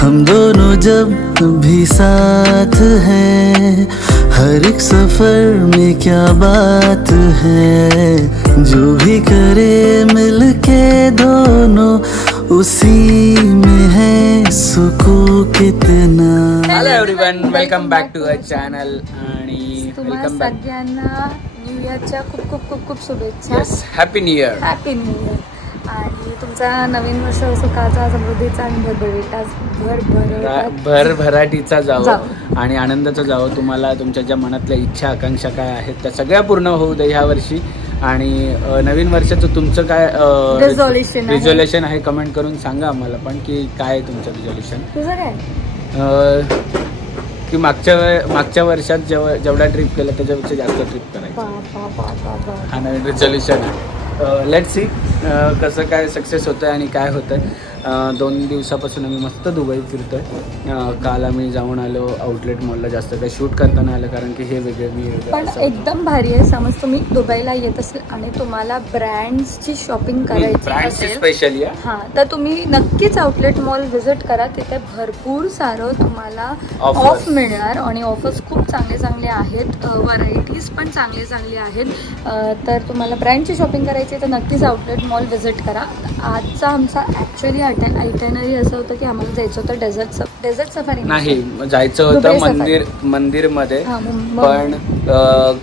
हम दोनों जब भी साथ हैं, हर एक सफर में क्या बात है। जो भी करे मिलके दोनों, उसी में है सुकून कितना। Hello everyone, welcome back to our channel आणि तुम्हाला सगळ्यांना न्यू इयरच्या खूप खूप खूप खूप शुभेच्छा. Yes, happy new year. Happy new year. आणि तुमचा नवीन वर्ष सुखाचा, समृद्धीचा आणि भरभराटीचा जावं आणि आनंदाचा जावं. तुम्हाला तुमच्या ज्या मनातल्या इच्छा आकांक्षा काय आहेत त्या सगळ्या पूर्ण होऊ दे ह्या वर्षी. आणि नवीन वर्षाचं तुमचं काय रिझोल्युशन आहे कमेंट करून सांगा आम्हाला पण, की काय आहे तुमचं रिझोल्युशन. तुझं काय की मागच्या वर्षात जेवढा ट्रिप केला त्याच्यापेक्षा जास्त ट्रिप करायचं हा नवीन रिझोल्युशन आहे. लेट्स सी कसं काय सक्सेस होतं आहे आणि काय होतं आहे. 2 दिवसापासून आम्ही मस्त दुबई फिरतो आहे. काल आम्ही जाऊन आलो आउटलेट मॉलला. जास्त काही शूट करताना आलं कारण की हे वेगळे पण एकदम भारी आहे. समज तुम्ही दुबईला येत असेल आणि तुम्हाला ब्रँड्सची शॉपिंग करायची असेल स्पेशली हां, तर तुम्ही नक्कीच आउटलेट मॉल व्हिजिट करा. तिथे भरपूर सारं तुम्हाला ऑफ मिळणार आणि ऑफर्स खूप चांगले आहेत. व्हरायटीज पण चांगली आहेत. तर तुम्हाला ब्रँडची शॉपिंग करायची तर नक्कीच आउटलेट मॉल व्हिजिट करा. आजचा आमचा ॲक्च्युली आयटनरी असं होतं की आम्हाला जायचं होतं डेझर्ट सफारी नाही, जायचं होतं मंदिरमध्ये. पण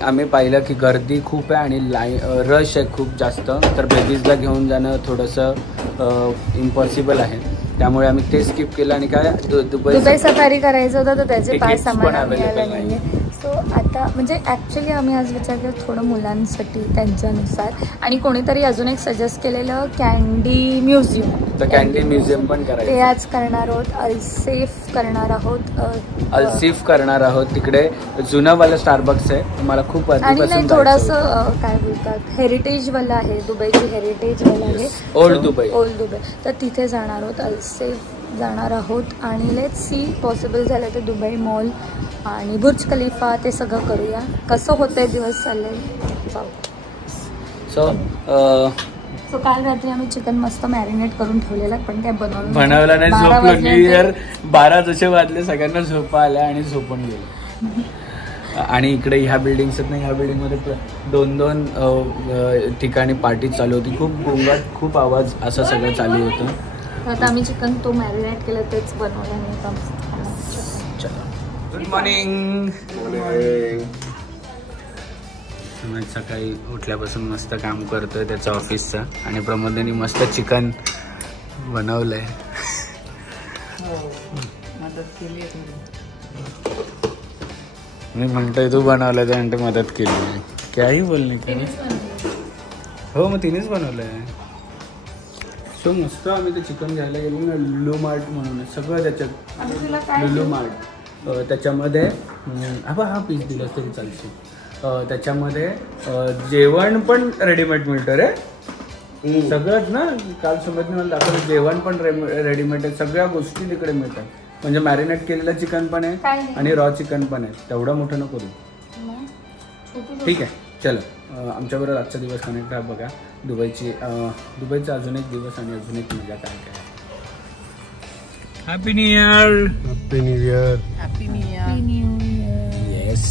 आम्ही पाहिलं की गर्दी खूप आहे आणि रश आहे खूप जास्त. तर बेबीजला घेऊन जाणं थोडंसं इम्पॉसिबल आहे. त्यामुळे आम्ही ते स्किप केलं आणि काय दुबई सफारी करायचं होतं तर त्याचे पास पण अवेलेबल नाही. सो आता म्हणजे ॲक्च्युली आम्ही आज विचार केला थोडं मुलांसाठी त्यांच्यानुसार. आणि कोणीतरी अजून एक सजेस्ट केलेलं कॅन्डी म्युझियम. तर कॅन्डी म्युझियम पण करायचं ते आज करणार आहोत. अल्सेफ करणार आहोत. तिकडे जुनंवालं स्टारबक्स आहे. मला खूप आणि नाही थोडंसं काय बोलतात हेरिटेजवालं आहे. दुबईची हेरिटेजवालं आहे ओल्ड दुबई. तर तिथे जाणार आहोत. अल्सेफ जाणार आहोत. आणि लेट्स सी पॉसिबल झालं तर दुबई मॉल आणि बुर्ज खलिफा ते सगळं करूया. कसं होतंय दिवस चालले. सो काल रात्री आम्ही चिकन मस्त मॅरिनेट करून ठेवलेलं पण काय बनवलं नाही. झोपलो. न्यू इयर 12 जसे वाजले सगळ्यांना झोपा आल्या आणि झोपून गेलो. आणि इकडे ह्या बिल्डिंग्स आहेत ना, ह्या बिल्डिंगमध्ये 2 ठिकाणी पार्टी चालू होती. खूप गोंगाट, खूप आवाज असं सगळं चालू होतं. आता आम्ही चिकन तो मॅरिनेट केलं तेच बनवलं. Good morning. सकाळी उठल्यापासून मस्त काम करतोय त्याचं ऑफिसचं. आणि प्रमोदने मस्त चिकन बनवलंय. मी म्हणतोय तू बनवलंय तर म्हणते मदत केली. काही बोलणे का. हो मग तिनेच बनवलंय. सो मस्त आम्ही ते चिकन घ्यायला गेलो ना, लुलू मार्ट म्हणून सगळं त्याच्यात. लुलू मार्ट त्याच्यामध्ये हा पीस दिला तरी चालते. त्याच्यामध्ये जेवण पण रेडीमेड मिळतं रे. सगळंच ना. काल सुमितने मला दाखवलं जेवण पण रेडीमेड आहे. सगळ्या गोष्टी तिकडे मिळतात. म्हणजे मॅरिनेट केलेलं चिकन पण आहे आणि रॉ चिकन पण आहे. तेवढं मोठं नको करू. ठीक आहे चलो. आमच्याबरोबर आजचा दिवस कनेक्ट राहा. बघा दुबईचा अजून एक दिवस आणि अजून एक मजा काय काय. Happy new year. Happy new year. Happy new year. Yes.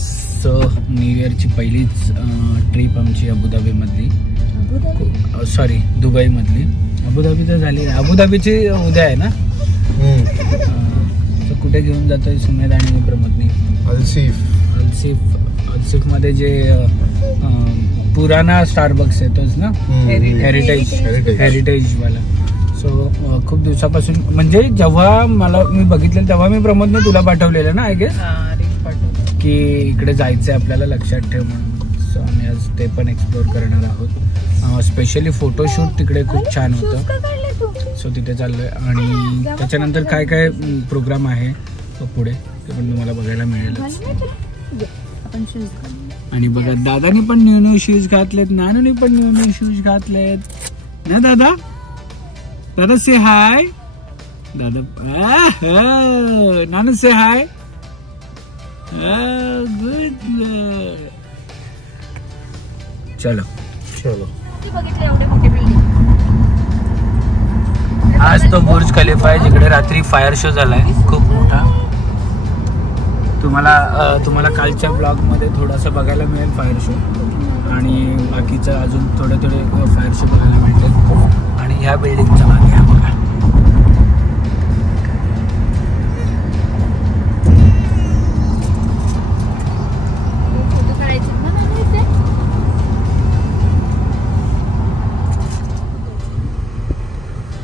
So new इयरची पहिलीच ट्रिप आमची अबुधाबीमधली. सॉरी दुबईमधली. अबुधाबी तर झाली. अबुधाबीची उद्या आहे ना. तर कुठे घेऊन जातोय सुमेध आणि प्रमोदनी. अल्सेफ मध्ये जे पुराना स्टारबक्स येतोच ना, हेरिटेज वाला. सो खूप दिवसापासून म्हणजे जेव्हा मी बघितलं तेव्हा मी प्रमोदने तुला पाठवलेलं ना आय गेस की इकडे जायचंय आपल्याला, लक्षात ठेव म्हणून. सो आम्ही आज ते पण एक्सप्लोर करणार आहोत. स्पेशली फोटोशूट तिकडे खूप छान होतं. सो तिथे चाललोय. आणि त्याच्यानंतर काय काय प्रोग्राम आहे पुढे ते पण तुम्हाला बघायला मिळेलच. आणि बघा दादानी पण न्यू शूज घातलेत. नानूनी पण न्यू शूज घातलेत ना. दादा से हाय. दादा नानू से हाय. गुड. चलो. बघितलं एवढे मोठे बिल्डिंग. आज तो बुर्ज खलिफा आहे जिकडे रात्री फायर शो झालाय खूप मोठा. तुम्हाला कालच्या ब्लॉगमध्ये थोडासा बघायला मिळेल फायर शो आणि बाकीचं अजून थोडे फायर शो बघायला मिळतील. आणि ह्या बिल्डिंगच्या मागे ह्या बघा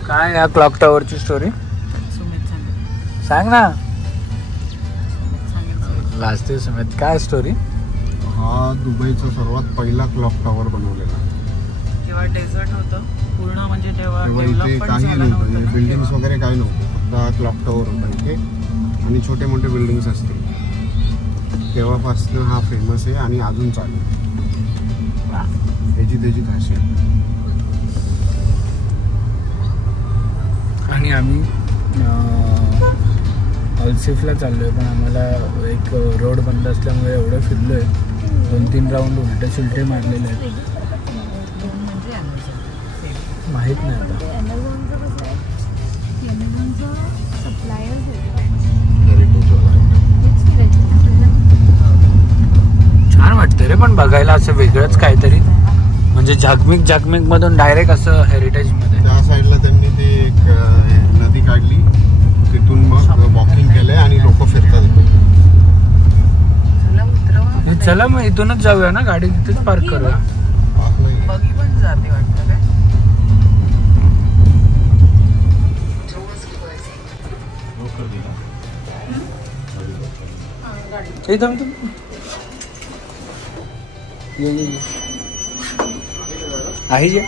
काय या क्लॉक टॉवरची स्टोरी सांग ना. लास्ट सुमित काय स्टोरी. हा दुबईचा सर्वात पहिला क्लॉक टॉवर बनवलेला. जेव्हा डेझर्ट होतं पूर्ण म्हणजे तेव्हा इथे काही नव्हतं, बिल्डिंग्स वगैरे काही नव्हतं, फक्त क्लॉक टॉवर होता इथे आणि छोटे मोठे बिल्डिंग्स असतील. तेव्हापासून हा फेमस आहे आणि अजून चालू त्याची खासियत. आणि आम्ही अल्सिफला चाललो आहे पण आम्हाला एक रोड बंद असल्यामुळे एवढं फिरलो आहे 2-3 राऊंड उलटे सुलटे मारलेले आहेत. माहीत नाही आता. छान वाटतं रे पण बघायला असं वेगळंच काहीतरी म्हणजे झाकमिक मधून डायरेक्ट असं हेरिटेज मध्ये. त्या साईडला त्यांनी ती एक नदी काढली तिथून मग वॉकिंग केलंय आणि लोक फिरतात. चला मग इथूनच जाऊया ना, गाडी तिथेच पार्क करूया. बगी पण जाते वाटतं काय. आहे जे.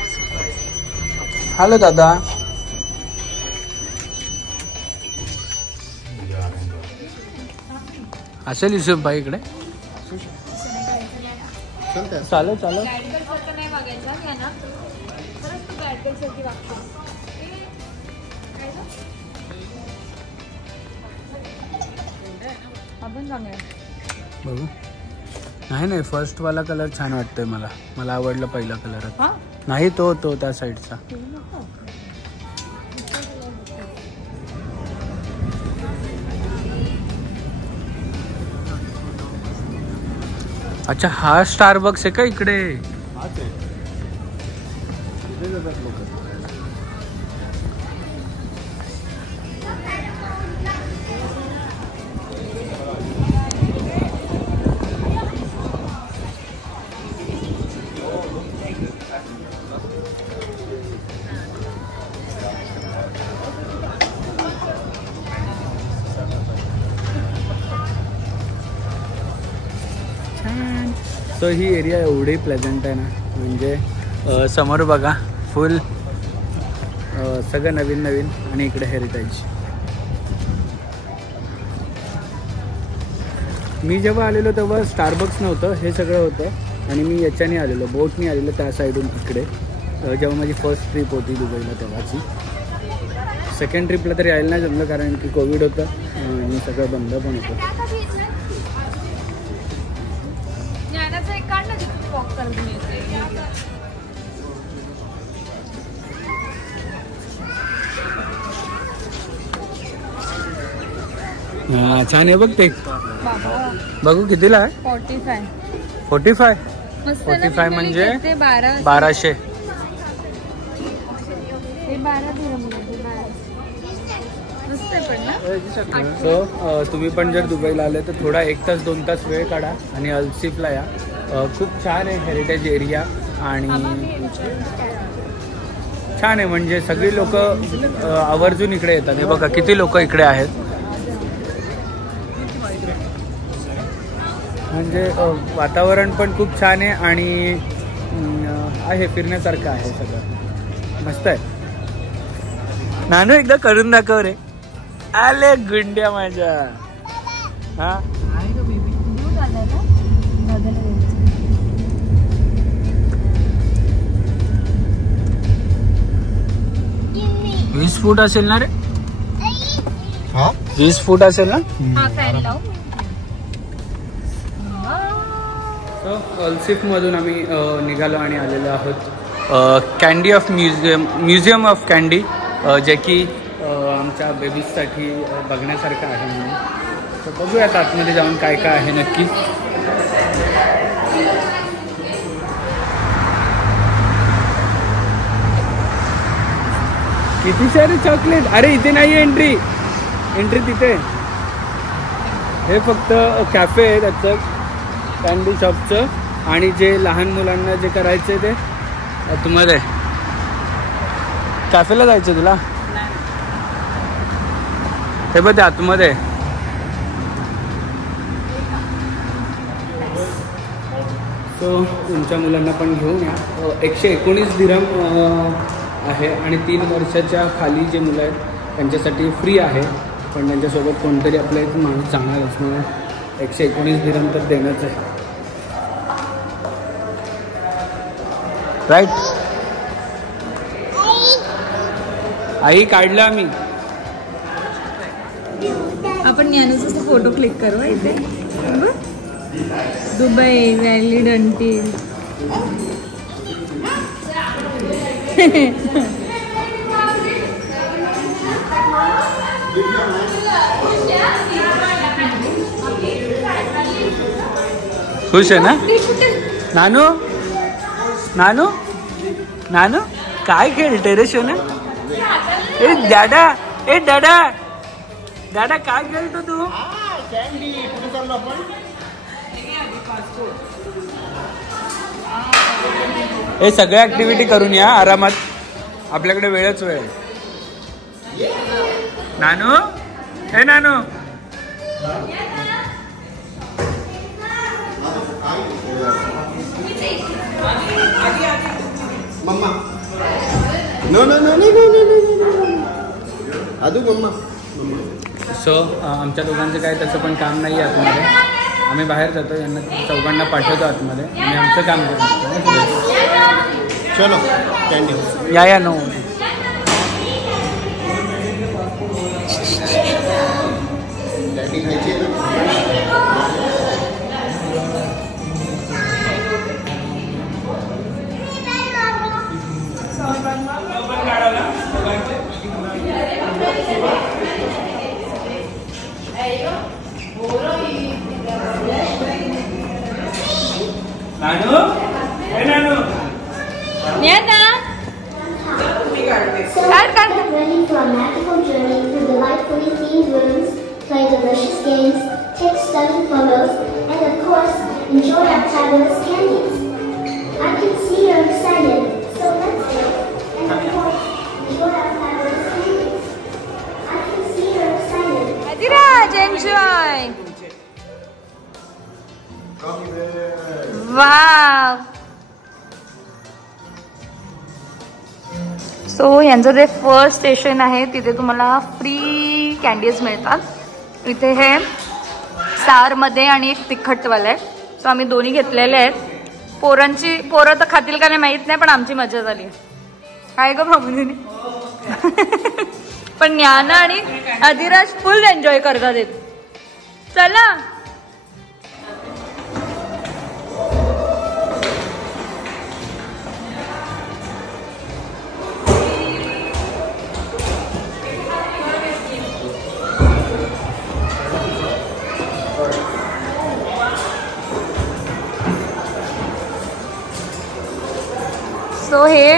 हॅलो दादा. असेल युसुफ भाई इकडे. चालो बघू. नाही फर्स्ट वाला कलर छान वाटतोय मला आवडला पहिला कलर. नाही तो त्या साईडचा. अच्छा हा स्टारबक्स आहे का इकडे. सो ही एरिया एवढी प्लेझंट आहे ना, म्हणजे समोर बघा फुल सगळं नवीन आणि इकडे हेरिटेज. मी जेव्हा आलेलो तेव्हा स्टारबक्स नव्हतं, हे सगळं होतं आणि मी याच्याने आलेलो, बोटने आलेलो त्या साईडून इकडे. जेव्हा माझी फर्स्ट ट्रिप होती दुबईला तेव्हाची. सेकंड ट्रिपला तरी यायला नाही जमलं कारण की कोविड होतं आणि सगळं बंद पण होतं. हा छान आहे बघ ते. बघू कितीला आहे. 45 म्हणजे 1200. सो तुम्ही पण जर दुबईला आले तर थोडा 1 तास 2 तास वेळ काढा आणि अल्सिफला या. खूप छान आहे हेरिटेज एरिया आणि छान आहे, म्हणजे सगळी लोक आवर्जून इकडे येतात. हे बघा किती लोक इकडे आहेत. म्हणजे वातावरण पण खूप छान आहे आणि आहे फिरण्यासारखं आहे सगळं मस्त आहे. नानू एकदा करून दाखव रे. आले गुंड्या माझ्या. हा 20 फूट असेल ना रे. 20 फूट असेल ना. अल्सिफ मधून आम्ही निघालो आणि आलेलो आहोत candy of museum of candy. जे की आमच्या बेबीजसाठी बघण्यासारखं आहे म्हणून. तर बघूयात आतमध्ये जाऊन काय काय आहे नक्की. किती सारे चॉकलेट. अरे इथे नाही आहे एंट्री. एंट्री तिथे. हे फक्त कॅफे आहे त्याचं, कॅन्डी शॉपचं. आणि जे लहान मुलांना जे करायचं ते आतमध्ये. कॅफेला जायचं तुला? हे बघ ते आतमध्ये. सो तुमच्या मुलांना पण घेऊन या. 119 दिरहम आहे आणि 3 वर्षाच्या खाली जे मुलं आहेत त्यांच्यासाठी फ्री आहे. पण त्यांच्यासोबत कोणतरी आपल्या इथे माणूस जाणारच म्हणून 119 दिरहम तर देणंच आहे. राईट. आई काढला आम्ही. आपण ज्ञानूचा फोटो क्लिक करू इथे. Dubai valid until. खुश आहे ना नानू? नानू नानू काय खेळते रे सोना? ए दादा, ए दादा, दादा काय खेळतो तू? हे सगळ्या ऍक्टिव्हिटी करून या आरामात. आपल्याकडे वेळच वेळ. नानू, हे नानू. मम्मा no no no no no no Adu मम्मा. सो आमच्या दोघांचं काय तसं पण काम नाही आहे आतमध्ये. आम्ही बाहेर जातो, यांना चौघांना पाठवतो आतमध्ये आणि आमचं काम करतो. चलो कॅन्डी या नो. नानू, हे नानू. Ready for a magical journey through delightfully themed rooms, play delicious games, take stunning photos, and of course, enjoy our fabulous candies. I can see you're excited, so let's go. And of course, enjoy our fabulous candies. I can see you're excited. Adhiraj, enjoy. Wow. So यांचं जे first station आहे तिथे तुम्हाला free candies मिळतात. इथे हे सारमध्ये आणि एक तिखटवाला आहे. सो आम्ही दोन्ही घेतलेले आहेत. पोरं तर खातील का नाही माहीत नाही, पण आमची मजा झाली. काय ग भाऊनी? पण ज्ञाना आणि अधिराज फुल एन्जॉय करतात. चला सो हे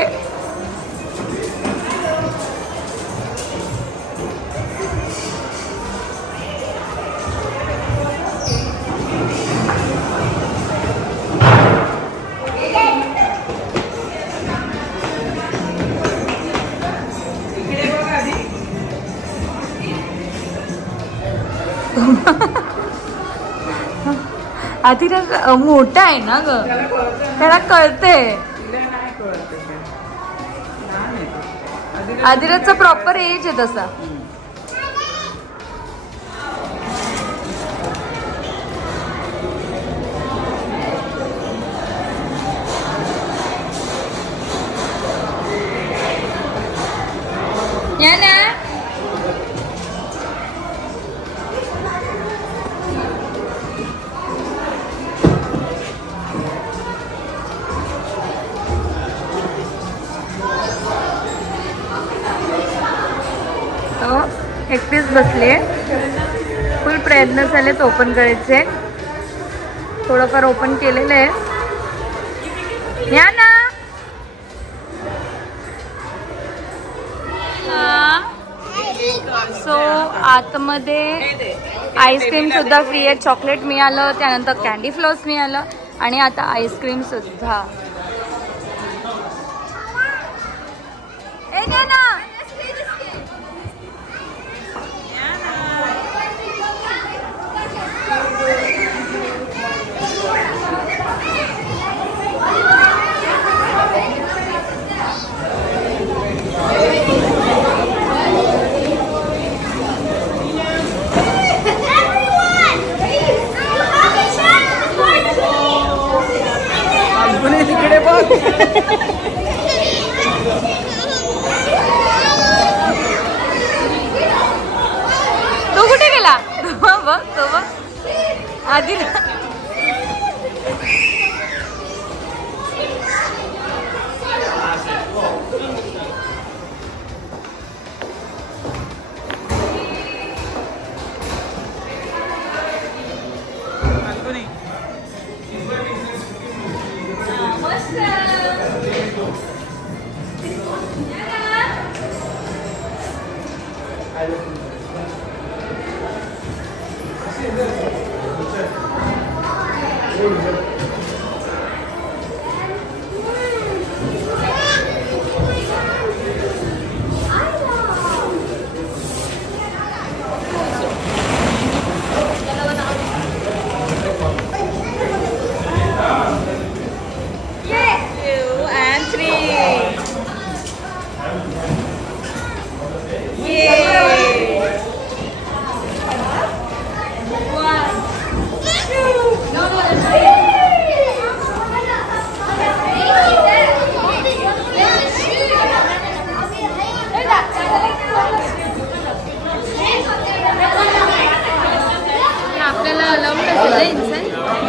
अधिराज मोठा आहे ना ग, त्याला कळते. अधिराजचा प्रॉपर एज आहे तसा. या ना बसले. फुल प्रयत्न झालेत ओपन करायचे. थोडंफार ओपन केलेलं आहे. या ना. सो आतमध्ये आईस्क्रीम सुद्धा फ्री आहे. चॉकलेट मिळालं, त्यानंतर कॅन्डी फ्लॉस मिळालं आणि आता आईस्क्रीम सुद्धा. तो कुठे गेला? बघ तो बघ आधी ना.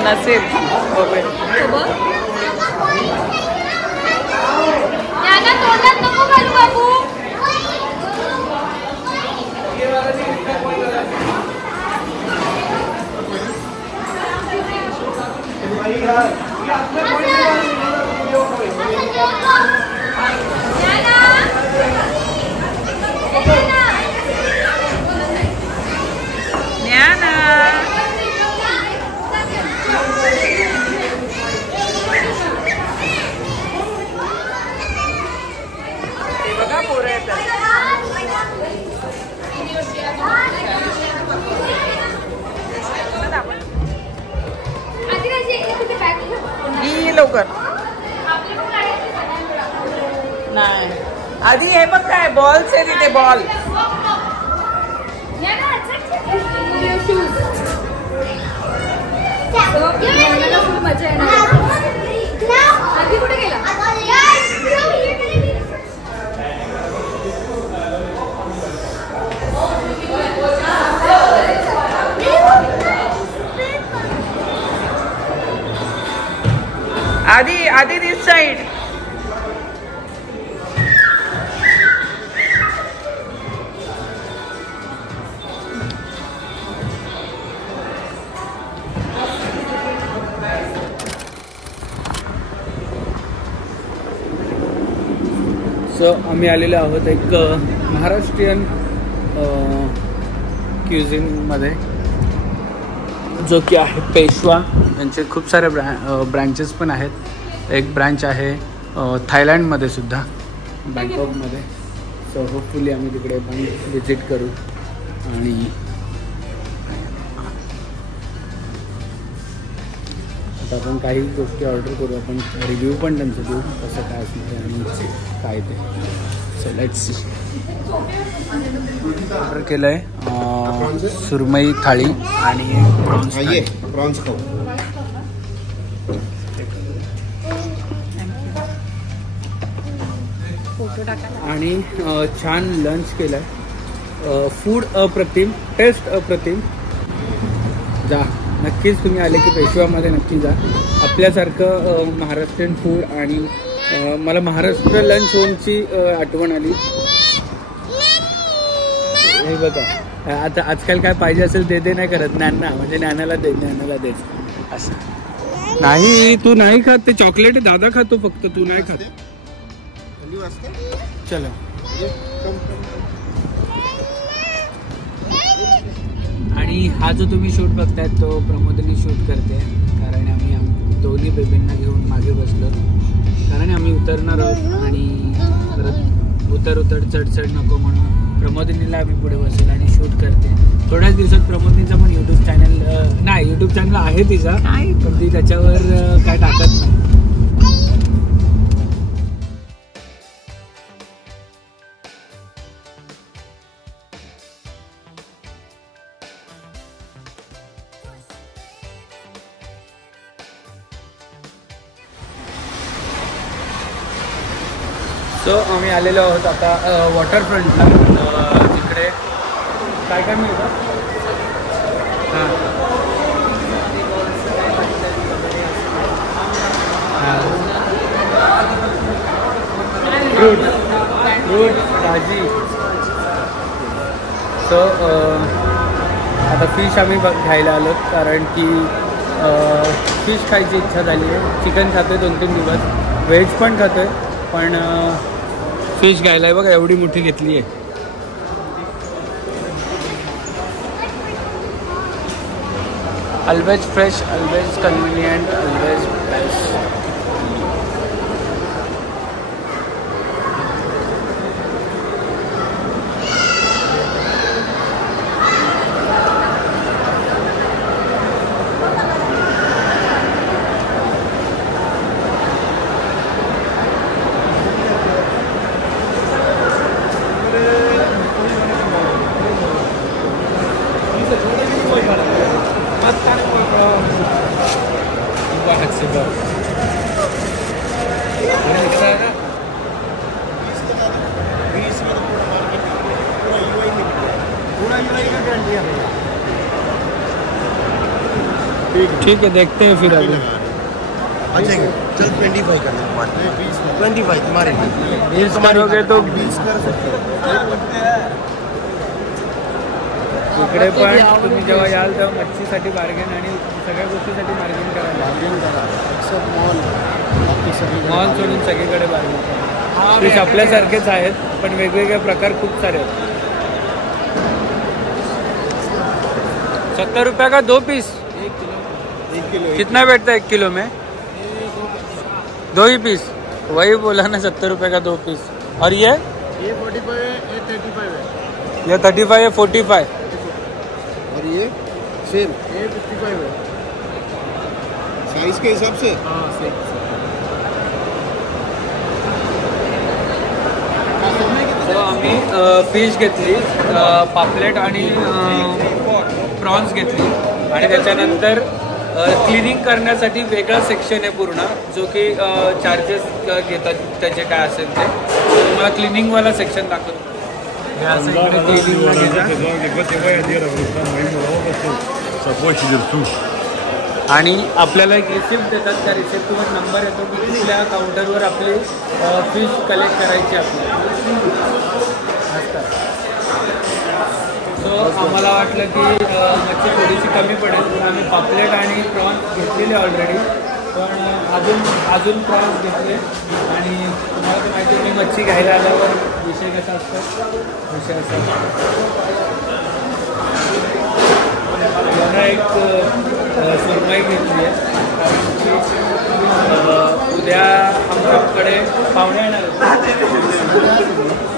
नसेल लवकर नाही. आधी हे बघ काय बॉल्स आहे तिथे. बॉल मजा येणार. आधी कुठे गेला? आधी दिस साइड. सो आम्ही आलेलो आहोत एक महाराष्ट्रीयन क्युझिनमध्ये, जो की आहे पेशवा. यांचे खूप सारे ब्रँचेस पण आहेत. एक ब्रँच आहे थायलंडमध्ये सुद्धा, बँकॉकमध्ये. सो होपफुली आम्ही तिकडे पण व्हिजिट करू आणि आता आपण काही गोष्टी ऑर्डर करू. आपण रिव्ह्यू पण त्यांचं देऊ कसं काय असणार आणि काय ते. So let's see. ऑर्डर केलं आहे सुरमई थाळी आणि प्रॉन्स खाऊ. आणि छान लंच केलं आहे. फूड अप्रतिम, टेस्ट अप्रतिम. जा नक्कीच तुम्ही आले की पेशवामध्ये नक्की जा. आपल्यासारखं महाराष्ट्रीयन फूड. आणि मला महाराष्ट्र लंच होमची आठवण आली. हे बघा आता आजकाल काय पाहिजे असेल ते नाही करत, ज्ञानना म्हणजे ज्ञानाला दे, ज्ञानाला दे असं. नाही तू नाही खात, ते चॉकलेट दादा खातो फक्त, तू नाही खात. चलो आणि हा जो तुम्ही शूट बघताय तो प्रमोदिनी शूट करते, कारण आम्ही दोन्ही बेबींना घेऊन मागे बसलो, कारण आम्ही उतरणार आहोत आणि परत उतर चढ नको म्हणून प्रमोदिनीला आम्ही पुढे बसेल आणि शूट करते. थोड्याच दिवसात प्रमोदिनीचा पण यूट्यूब चॅनल नाही, यूट्यूब चॅनल आहे तिचा, पण ती त्याच्यावर काय टाकत नाही. सो आम्ही आलेलो आहोत आता वॉटरफ्रंटला. तिकडे काय काय मिळतं? हां फ्रूट भाजी. सो आता फिश आम्ही घ्यायला आलो, कारण की फिश खायची इच्छा झाली आहे. चिकन खातो आहे 2-3 दिवस, व्हेज पण खातो आहे, पण फिश घ्यायला आहे. बघा एवढी मोठी घेतली आहे. Always fresh, always convenient, always fresh. ठीक है, देखते हैं फिर अभी. अच्छा चल 25 कर दे, 25 तुम्हारे 20 करोगे तो 20 कर सकते. इकडे पण तुम्ही जेव्हा याल तेव्हा मच्छीसाठी बार्गेन आणि सगळ्या गोष्टीसाठी बार्गेन करा. एक्सेप्ट मॉल सोडून सगळीकडे बार्गेन करा. फिश आपल्यासारखेच आहेत, पण वेगवेगळे प्रकार खूप सारे आहेत. 70 रुपये का 2 पीस. 1 किलो कितना बैठता है 1 किलो में? 2 ही पीस. वही बोला ना, 70 रुपये का 2 पीस. और ये 45 है, ये 35 है. ये 35 है, 45. और ये सेम, ये 55 है. साइज के हिसाब से. हाँ सेम. सो आम्ही फिश घेतली, पापलेट आणि प्रॉन्स घेतली, आणि त्याच्यानंतर क्लिनिंग करण्यासाठी वेगळा सेक्शन आहे पूर्ण, जो की चार्जेस घेतात त्याचे काय असेल ते. तुम्हाला क्लिनिंगवाला सेक्शन दाखवतो. हे असं इकडे क्लिनिंगला घेतात आणि आपल्याला एक रिसिप्ट देतात. त्या रिसिप्टवर नंबर येतो की कुठल्या काउंटरवर आपली फिश कलेक्ट करायची आपल्याला असतात. सो आम्हाला वाटलं की मच्छी थोडीशी कमी पडेल, म्हणून आम्ही पापलेट आणि प्रॉन्स घेतलेले ऑलरेडी, पण अजून प्रॉन्स घेतले. आणि तुम्हाला तर माहिती आहे, मी मच्छी घ्यायला आल्यावर विषय कसा असतो, विषय असा मला एक सुरमई घेतली आहे, कारण की उद्या आमच्याकडे पाहुणे येणार आहेत.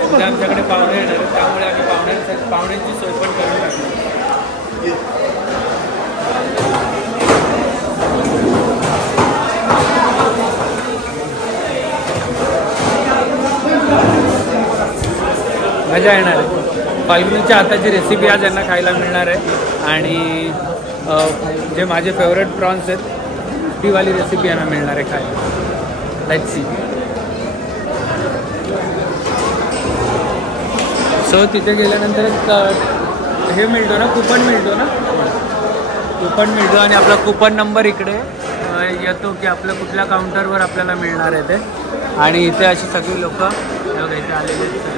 उद्या आमच्याकडे पाहुणे येणार आहेत, त्यामुळे आम्ही पाहुण्यांची सोय पण करून टाकली. मजा येणार आहे. फाल्गुनीच्या हाताची रेसिपी आज यांना खायला मिळणार आहे, आणि जे माझे फेवरेट प्रॉन्स आहेत ती वाली रेसिपी यांना मिळणार आहे खायला. Let's see. सो तिथे गेल्यानंतर एक हे मिळतो ना, कूपन मिळतो ना, कूपन मिळतो, आणि आपला कूपन नंबर इकडे येतो की आपल्या कुठल्या काउंटरवर आपल्याला मिळणार आहे ते. आणि इथे अशी सगळी लोक इथे आलेले आहेत.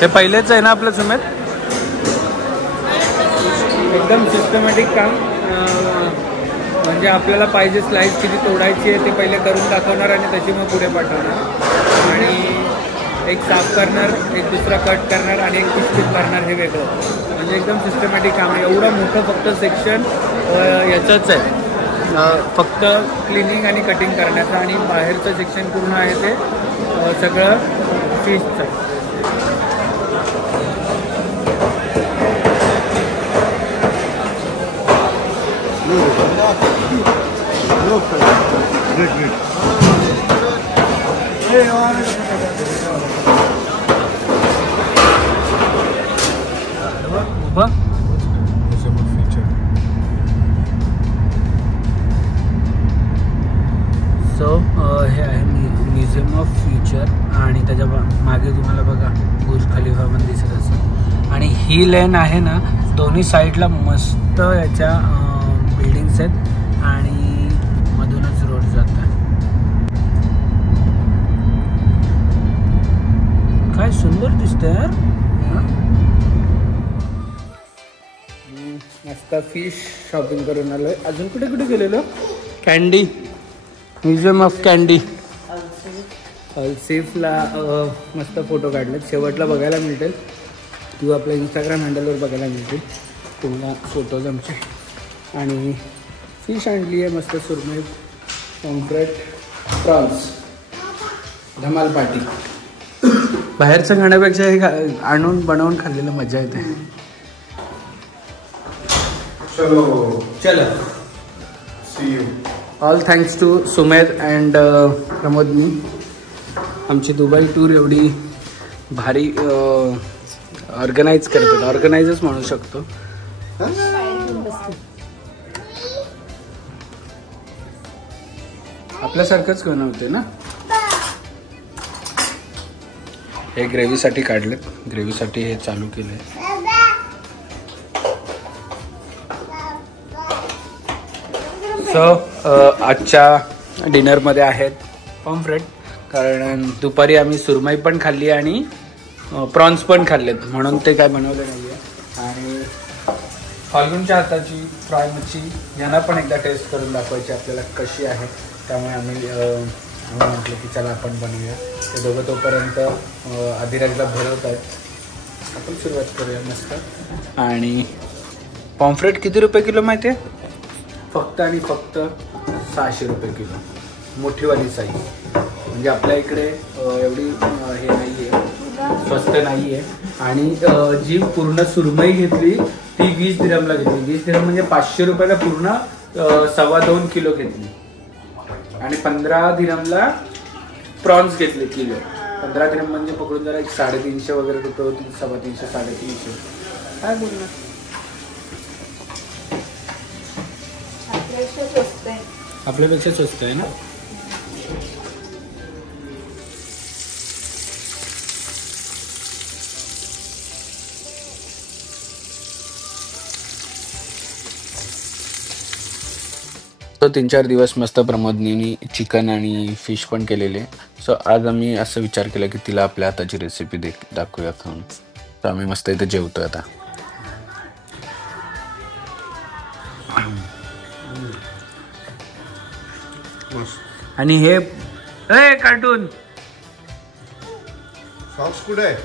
हे पहिलेच आहे ना आपलं सुमेत? एकदम सिस्टमॅटिक काम. म्हणजे आपल्याला पाहिजे स्लाइस किती तोडायची आहे ते पहिले करून दाखवणार आणि त्याची मग पुढे पाठवणार. आणि एक साफ करणार, एक दुसरा कट करणार आणि एक पिशवीत भरणार, हे वेगळं. म्हणजे एकदम सिस्टमॅटिक काम आहे. एवढं मोठं फक्त सेक्शन याचंच आहे, फक्त क्लिनिंग आणि कटिंग करण्याचं. आणि बाहेरचं सेक्शन पूर्ण आहे ते सगळं फिशचं आहे. सो हे आहे म्युझियम ऑफ फ्युचर आणि त्याच्या मागे तुम्हाला बघा बुर्ज खलिफा पण दिसत असेल. आणि ही लेन आहे ना, दोन्ही साईडला मस्त याच्या बिल्डिंग्स आहेत आणि मधूनच रोड जात आहे. काय सुंदर दिसतंय यार. मस्त फिश शॉपिंग करून आलोय. अजून कुठे कुठे गेलेलो? Kandy, museum of Kandy. अल्सेफला मस्त फोटो काढलेत. शेवटला बघायला मिळतील किंवा आपल्या इंस्टाग्राम हँडलवर बघायला मिळतील तुम्हाला फोटोज आमचे. आणि फिश आणली आहे मस्त, सुरमई, पॉम्फ्रेट, प्रॉन्स, धमाल पार्टी. बाहेरचं खाण्यापेक्षा हे आणून बनवून खाल्लेलं मजा येते. चलो see you. All thanks to Sumer and प्रमोदनी. आमची दुबई टूर एवढी भारी ऑर्गनाईज करतात, ऑर्गनाईजच म्हणू शकतो. आपल्यासारखंच बनवते ना. हे ग्रेव्हीसाठी काढले, ग्रेव्हीसाठी हे चालू केलं आहे. सो आजच्या डिनरमध्ये आहेत पॉम्फ्रेट, कारण दुपारी आम्ही सुरमई पण खाल्ली आणि प्रॉन्स पण खाल्लेत, म्हणून ते काय बनवले नाही आहे. आणि फाल्गुनच्या हाताची फ्राय मच्छी यांना पण एकदा टेस्ट करून दाखवायची आपल्याला कशी आहे. त्यामुळे आम्ही म्हटलं की चला आपण बनवूया. ते दोघं तोपर्यंत अधिराजला भरवत आहेत. आपण सुरुवात करूया मस्त. आणि पॉम्फ्रेट किती रुपये किलो माहिती आहे? फक्त आणि फक्त 600 रुपये किलो, मोठीवाली साईज. म्हणजे आपल्या इकडे एवढी हे नाही आहे, स्वस्त नाही आहे. आणि जी पूर्ण सुरमई घेतली ती 20 दिरहमला घेतली. 20 दिरहम म्हणजे 500 रुपयाला पूर्ण 2.25 किलो घेतली. आणि 15 दिरहमला प्रॉन्स घेतले किलो. 15 दिरहम म्हणजे पकडून जरा एक 350 वगैरे रुपये होतील, 350, 350. काय बोलणार, आपल्यापेक्षा स्वस्त आहे ना. तो 3-4 दिवस मस्त प्रमोदनीनी चिकन आणि फिश पण केलेले. सो आज आम्ही असं विचार केला की तिला आपल्या हाताची रेसिपी दाखवूया खाऊन. तर आम्ही मस्त इथे जेवतो आता. आणि हे कार्टून सॉक्स कुठे आहे?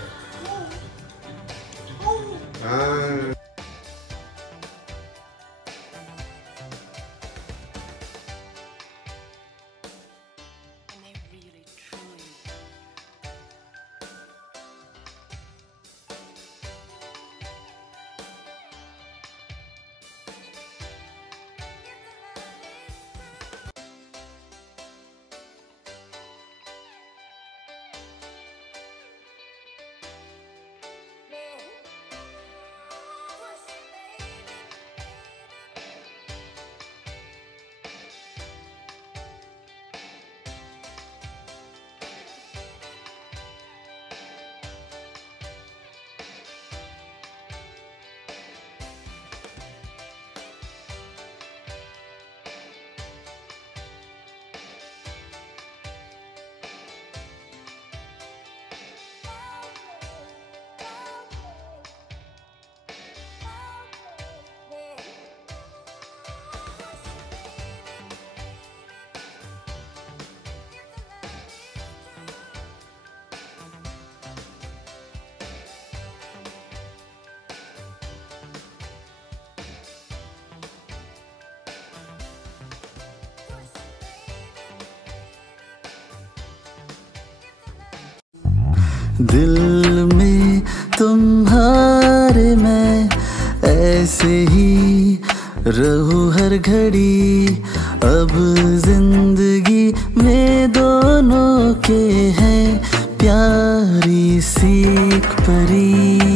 दिल में तुम्हारे मैं ऐसे ही रहूं हर घड़ी। अब जिंदगी में दोनों के हैं प्यारी सी एक परी।